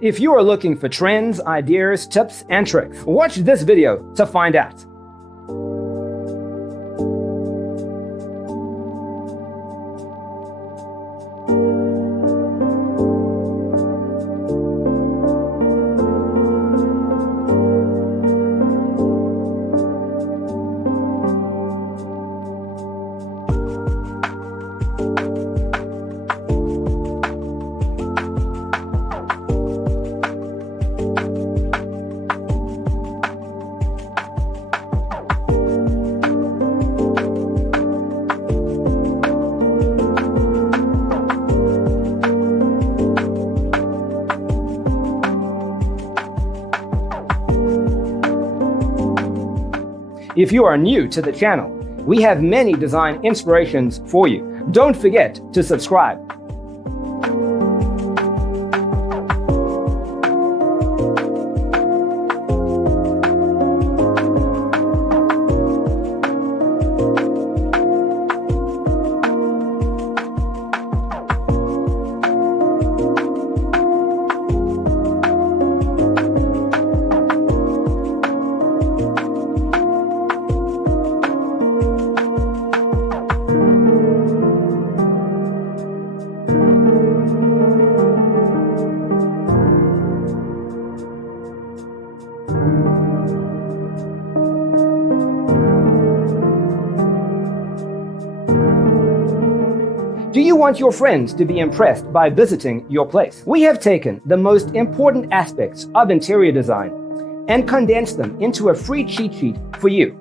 If you are looking for trends, ideas, tips, and tricks, watch this video to find out. If you are new to the channel, we have many design inspirations for you. Don't forget to subscribe. Do you want your friends to be impressed by visiting your place? We have taken the most important aspects of interior design and condensed them into a free cheat sheet for you.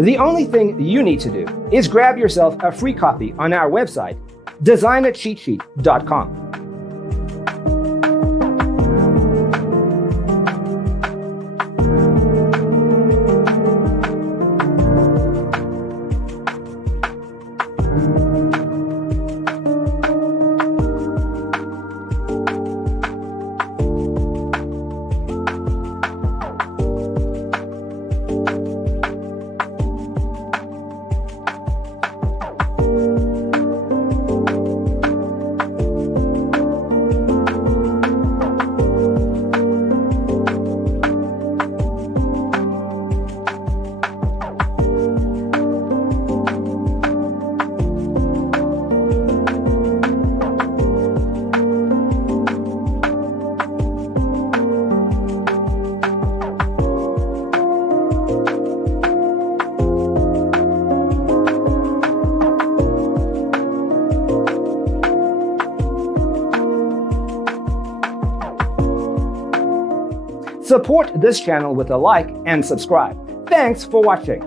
The only thing you need to do is grab yourself a free copy on our website, designercheatsheet.com. Support this channel with a like and subscribe. Thanks for watching.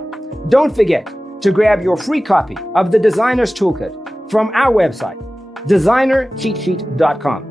Don't forget to grab your free copy of the Designer's Toolkit from our website, designercheatsheet.com.